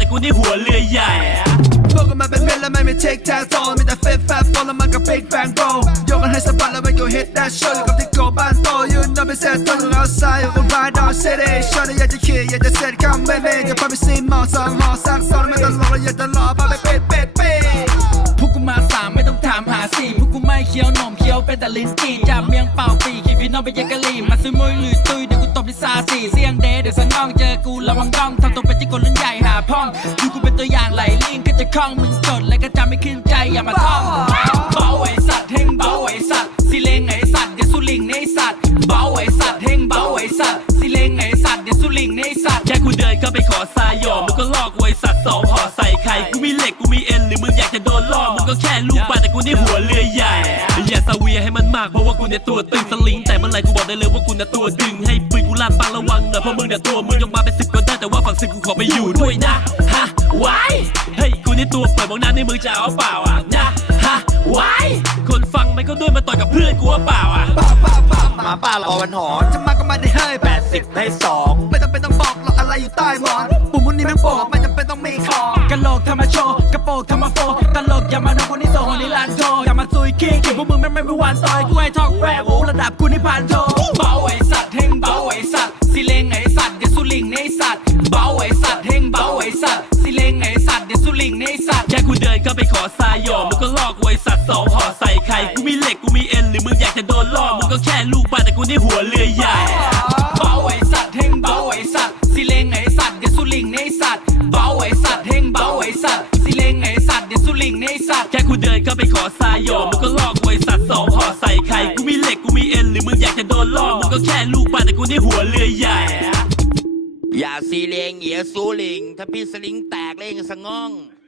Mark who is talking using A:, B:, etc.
A: กูนี่หัวเรือใหญ่
B: พวกกันมาเป็นเม็ดแล้วไม่เทคแท็กโตมีแต่เฟซแฟบฟอลแล้วมันกับบิ๊กแบงโบโยกกันให้สะบัดแล้วมันก็ฮิตแดชโชว์อยู่กับที่โกบ้านโตยืนนอนไม่เสร็จตัวอยู่ outside อยู่กับ ride on city ชอบอยากจะขี่อยากจะเสร็จคำเบ้จะพาไปซีมอสองหอสักสองไม่ต้องรออยากจะรอพาไปเป็ด
C: พวกกูมาสามไม่ต้องถามหาสี่พวกกูไม่เคี้ยวหนมเคี้ยวเป็นแต่ลิ้นจี่จับเมียงเป่าปีขี่พี่น้องไปเยกะลีมาซื้อมวยหรือตุยเดี๋ยวกูตบที่ซาสี่เสียงเดเดี๋ยวสันน้องเจอกูระวังดองทำตัวเป็นจิกคนรุ่นใหญ่หาพ่องดูกูเป็นตัวอย่างไหลลิงก็จะคล่องมึงจดและก็จำไม่ขึ้นใจอย่ามาท่องเบาไอ้สัตว์เฮงเบาไอ้สัตว์สิเลงไอ้สัตว์อย่าสุลิงไอ้สัตว์เบาไอ้สัตว์เฮงเบาไอ้สัตว์สิเลงไอ้สัตว์อย่าสุลิงไอ้สัตว์
A: แค่กูเดินเข้าไปขอทรายหยอมึงก็ลอกไว้สัตว์สองห่อใส่ไข่กูมีเหล็กกูมีเอ็นหรือมึงอยากจะโดนล่อมึงก็แค่ลูกปลาแต่กูนี่หัวเรือใหญ่อย่าซาเวียให้มันมากเพราะว่ากูเนี่ยตัวตึงสลิงแต่เมื่อไหร่กูบอกได้เลยว่ากูเนี่ยตัวดึงให้ปืนกูลั่นปังระวังหน่อยเพราะมึงเนี่ยตัวมึงยกมาเป็น10ก็ได้แต่ว่าฝั่ง10กูขอไปอยู่ด้วยนะฮะไว้เฮ้ยกูนี่ตัวเปิดมองน้ำในมือจะเอาเปล่าอ่ะนะฮะไว้คนฟังมันก็ด้วยมาต่อยกับเพื่อนกูว่าเปล่าอ่ะ
B: หมาป่าเราวันหอนจะมาก็มาได้ให้80ให้2ไม่จำเป็นต้องบอกหรอกอะไรอยู่ใต้หมอนปุ่มมุนนี้แม่งบอกไม่จำเป็นต้องมีของ
C: กะโหลกทำมาโชว์กระโปงทำมาโฟตลกอย่ามาน้องคนนี้โซคนนี้ลานโชอย่ามาซุยคิงถึงพวกมึงไม่มีวันต่อยกูให้ทอกแวร์วูระดับกูนี่ผ่านโชเบาไอ้สัตว์เฮงเบาไอ้สัตว์สิเลงไอ้สัตว์อย่าสุลิงไอ้สัตว์เบาไอ้สัตว์เฮงเบาไอ้สัตว์สิเลงไอ้สัตว์อย่าสุลิงไอ้สัตว์
A: แค่กูเดินเข้าไปขอทรายหยอมึงก็ลอกไว้สัตว์สองห่อใส่ไข่กูมีเหล็กกูมีเอ็นหรือมึงอยากจะโดนล่อมึงก็แค่ลูกปลาแต่กูนี่หัวเรือใหญ่
C: เบาไอ้สัตว์เฮงเบาไอ้สัตว์สิเลงไอ้สัตว์อย่าสุลิงไอ้สัตว์เบาไอ้สัตว์เฮงเบาไอ้สัตว์สิเลงไอ้สัตว์อย่าสุลิงไอ้สัตว์
A: แค่กูเดินเข้าไปขอทรายหยอมึงก็ลอกไว้สัตว์สองห่อใส่ไข่กูมีเหล็กกูมีเอ็นหรือมึงอยากจะโดนล่อมึงก็แค่ลูกปลาแต่กูนี่หัวเรือใหญ่
D: อย่าซีเลงเหยียสูลิงถ้าพี่สลิงแตกเล่งสะง่อง